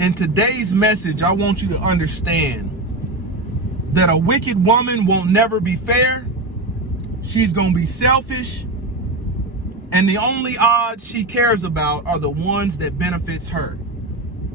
In today's message, I want you to understand that a wicked woman won't never be fair. She's going to be selfish. And the only odds she cares about are the ones that benefits her.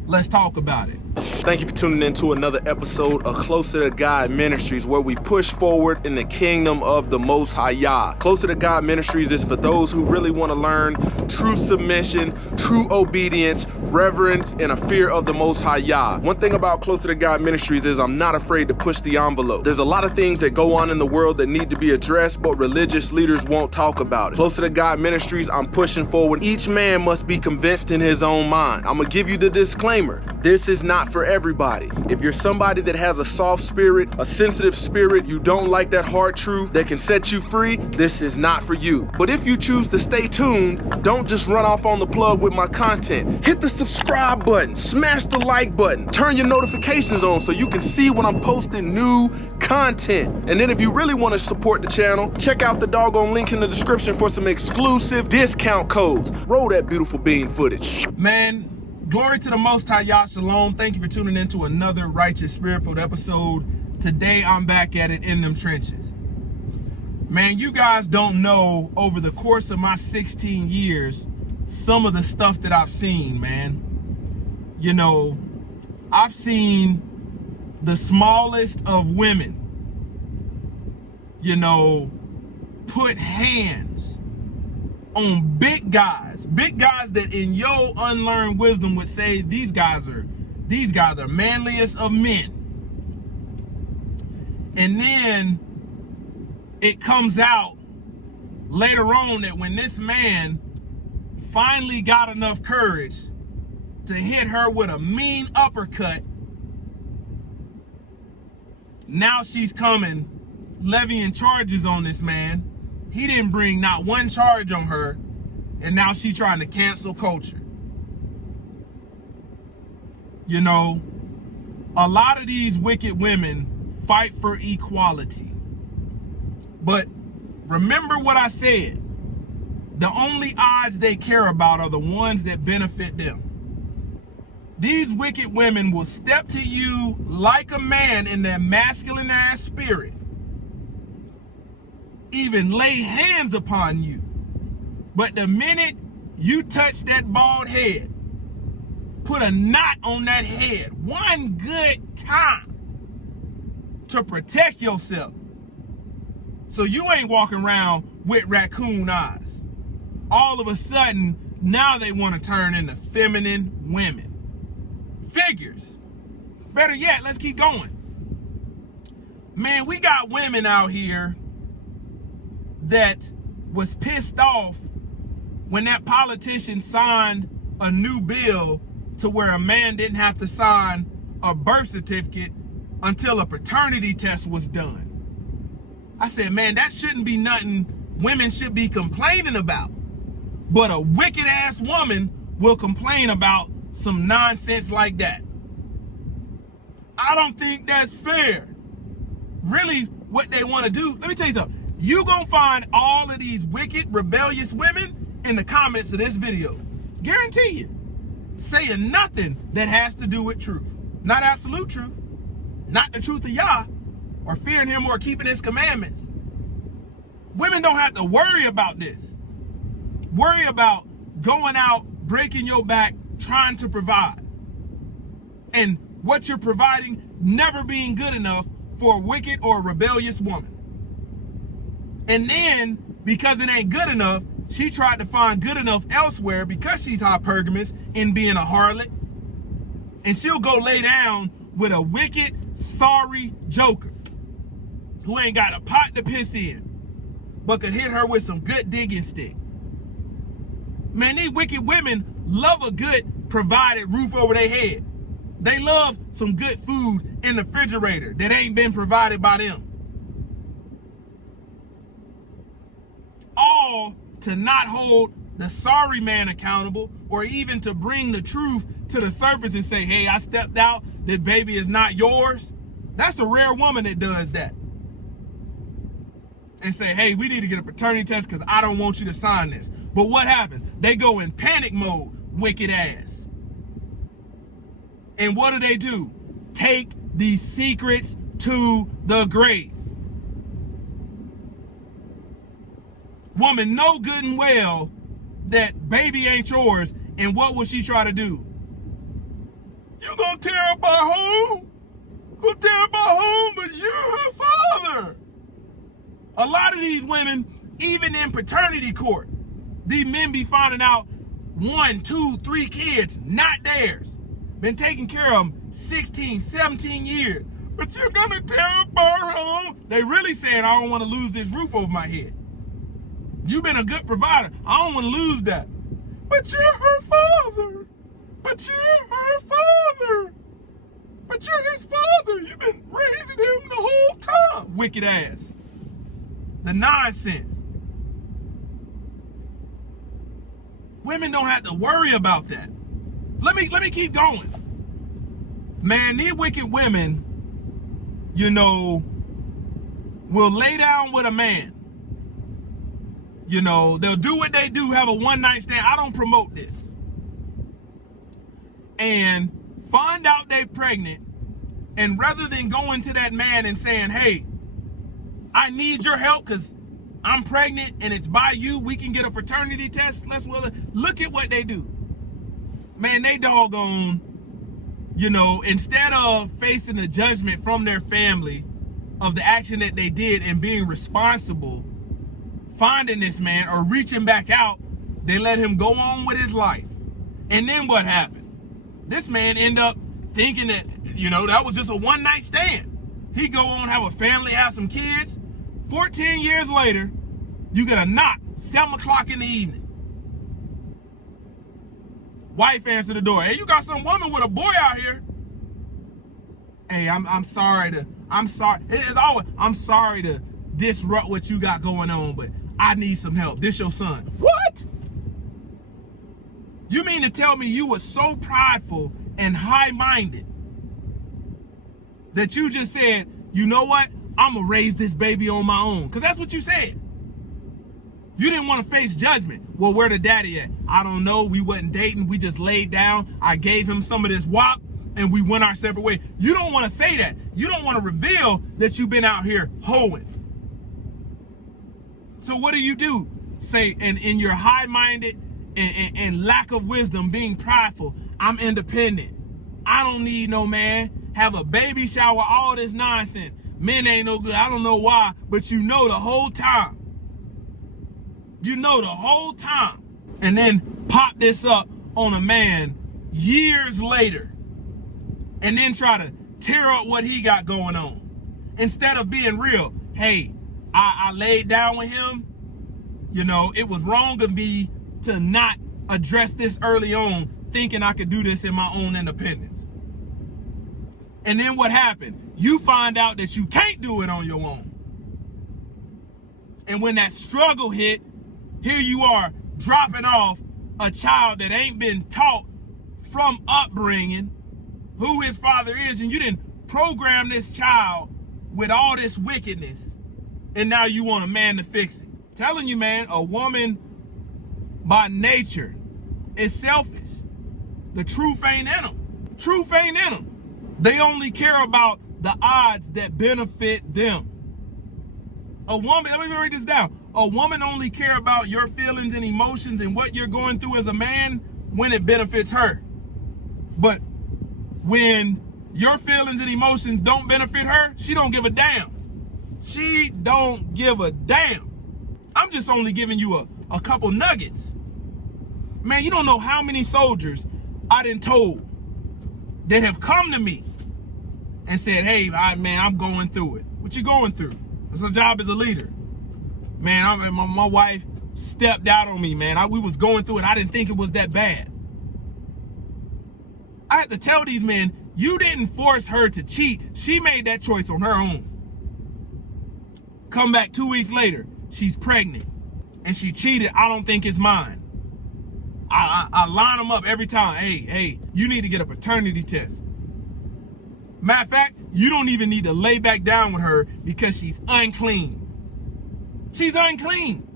Let's talk about it. Thank you for tuning in to another episode of Closer to God Ministries, where we push forward in the kingdom of the Most High Yah. Closer to God Ministries is for those who really want to learn true submission, true obedience, reverence, and a fear of the Most High Yah. One thing about Closer to God Ministries is I'm not afraid to push the envelope. There's a lot of things that go on in the world that need to be addressed, but religious leaders won't talk about it. Closer to God Ministries, I'm pushing forward. Each man must be convinced in his own mind. I'm going to give you the disclaimer. This is not for everybody. If you're somebody that has a soft spirit, a sensitive spirit, you don't like that hard truth that can set you free, this is not for you. But if you choose to stay tuned, don't just run off on the plug with my content. Hit the subscribe button, smash the like button, turn your notifications on so you can see when I'm posting new content. And then if you really want to support the channel, check out the doggone link in the description for some exclusive discount codes. Roll that beautiful bean footage. Man, glory to the Most High Yah, Shalom. Thank you for tuning in to another Righteous Spirit-filled episode. Today, I'm back at it in them trenches. Man, you guys don't know, over the course of my 16 years, some of the stuff that I've seen, man. You know, I've seen the smallest of women, you know, put hands on big guys that in your unlearned wisdom would say these guys are manliest of men. And then it comes out later on that when this man finally got enough courage to hit her with a mean uppercut, now she's coming levying charges on this man. He didn't bring not one charge on her, and now she's trying to cancel culture. You know, a lot of these wicked women fight for equality. But remember what I said. The only odds they care about are the ones that benefit them. These wicked women will step to you like a man in their masculine ass spirit, even lay hands upon you. But the minute you touch that bald head, put a knot on that head one good time to protect yourself, so you ain't walking around with raccoon eyes. All of a sudden, now they want to turn into feminine women. Figures. Better yet, let's keep going. Man, we got women out here that was pissed off when that politician signed a new bill to where a man didn't have to sign a birth certificate until a paternity test was done. I said, man, that shouldn't be nothing women should be complaining about. But a wicked ass woman will complain about some nonsense like that. I don't think that's fair. Really, what they want to do, let me tell you something. You gonna find all of these wicked, rebellious women in the comments of this video. Guarantee you. Saying nothing that has to do with truth. Not absolute truth. Not the truth of Yah, or fearing him, or keeping his commandments. Women don't have to worry about this. Worry about going out, breaking your back, trying to provide. And what you're providing never being good enough for a wicked or a rebellious woman. And then, because it ain't good enough, she tried to find good enough elsewhere because she's hypergamous in being a harlot. And she'll go lay down with a wicked, sorry joker who ain't got a pot to piss in, but could hit her with some good digging stick. Man, these wicked women love a good provided roof over their head. They love some good food in the refrigerator that ain't been provided by them. All to not hold the sorry man accountable, or even to bring the truth to the surface and say, hey, I stepped out, that baby is not yours. That's a rare woman that does that. And say, hey, we need to get a paternity test because I don't want you to sign this. But what happens? They go in panic mode, wicked ass. And what do? Take these secrets to the grave. Woman, know good and well that baby ain't yours, and what will she try to do? You gonna tear up our home? Gonna tear up our home, but you're her father. A lot of these women, even in paternity court, these men be finding out 1, 2, 3 kids, not theirs. Been taking care of them 16, 17 years. But you're gonna tear up our home. They really saying, I don't want to lose this roof over my head. You've been a good provider. I don't want to lose that. But you're her father. But you're her father. But you're his father. You've been raising him the whole time. Wicked ass. The nonsense. Women don't have to worry about that. Let me keep going. Man, these wicked women, will lay down with a man. They'll do what they do, have a one-night stand. I don't promote this. And find out they're pregnant, and rather than going to that man and saying, hey, I need your help because I'm pregnant and it's by you, we can get a paternity test, look at what they do. Man, they doggone, instead of facing the judgment from their family of the action that they did and being responsible, finding this man or reaching back out, they let him go on with his life. And then what happened? This man ended up thinking that, that was just a one-night stand. He go on, have a family, have some kids. 14 years later, you get a knock, 7 o'clock in the evening. Wife answer the door. Hey, you got some woman with a boy out here. Hey, I'm sorry to disrupt what you got going on, but I need some help. This your son. What? You mean to tell me you were so prideful and high-minded that you just said, you know what? I'm going to raise this baby on my own. Because that's what you said. You didn't want to face judgment. Well, where the daddy at? I don't know. We wasn't dating. We just laid down. I gave him some of this wop, and we went our separate ways. You don't want to say that. You don't want to reveal that you've been out here hoeing. So what do? Say, and in your high-minded and lack of wisdom, being prideful, I'm independent. I don't need no man. Have a baby shower, all this nonsense. Men ain't no good. I don't know why, but the whole time. The whole time. And then pop this up on a man years later. And then try to tear up what he got going on. Instead of being real. Hey, I laid down with him. It was wrong of me to not address this early on, thinking I could do this in my own independence. And then what happened? You find out that you can't do it on your own. And when that struggle hit, here you are dropping off a child that ain't been taught from upbringing who his father is, and you didn't program this child with all this wickedness, and now you want a man to fix it. Telling you, man, a woman by nature is selfish. The truth ain't in them. Truth ain't in them. They only care about the odds that benefit them. A woman, let me read this down. A woman only care about your feelings and emotions and what you're going through as a man when it benefits her. But when your feelings and emotions don't benefit her, she don't give a damn. She don't give a damn. I'm just only giving you a couple nuggets. Man, you don't know how many soldiers I done told that have come to me and said, hey, I'm going through it. What you going through? It's a job as a leader. Man, my wife stepped out on me, man. We was going through it. I didn't think it was that bad. I had to tell these men, you didn't force her to cheat. She made that choice on her own. Come back 2 weeks later, she's pregnant and she cheated. I don't think it's mine. I line them up every time. Hey, you need to get a paternity test. Matter of fact, you don't even need to lay back down with her because she's unclean. She's unclean.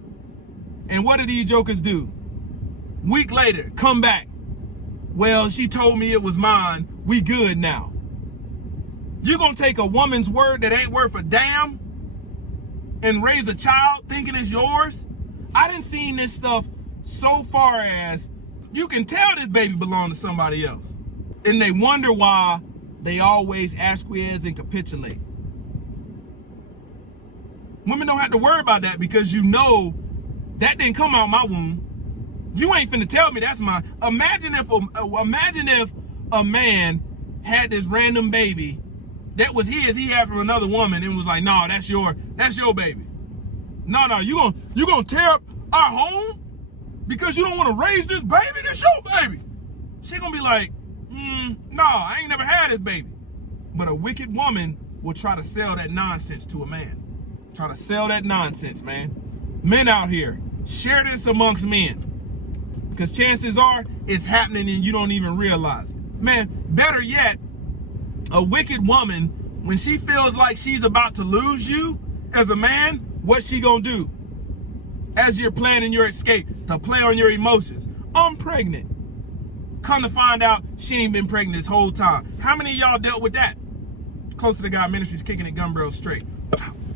And what do these jokers do? Week later, come back. Well, she told me it was mine. we good now. You gonna take a woman's word that ain't worth a damn and raise a child thinking it's yours? I done seen this stuff so far as you can tell this baby belonged to somebody else. And they wonder why they always acquiesce and capitulate. Women don't have to worry about that because you know that didn't come out my womb. You ain't finna tell me that's mine. Imagine if a man had this random baby that was his, he had from another woman, and was like, "No, that's your baby. No, you gonna tear up our home because you don't want to raise this baby? That's your baby." She gonna be like, "No, I ain't never had this baby." But a wicked woman will try to sell that nonsense to a man. Try to sell that nonsense, man. Men out here, share this amongst men. Because chances are it's happening and you don't even realize it. Man, better yet, a wicked woman, when she feels like she's about to lose you as a man, what's she gonna do? As you're planning your escape, to play on your emotions. I'm pregnant. Come to find out, she ain't been pregnant this whole time. How many of y'all dealt with that? Close to the God Ministries, kicking it gun barrel straight.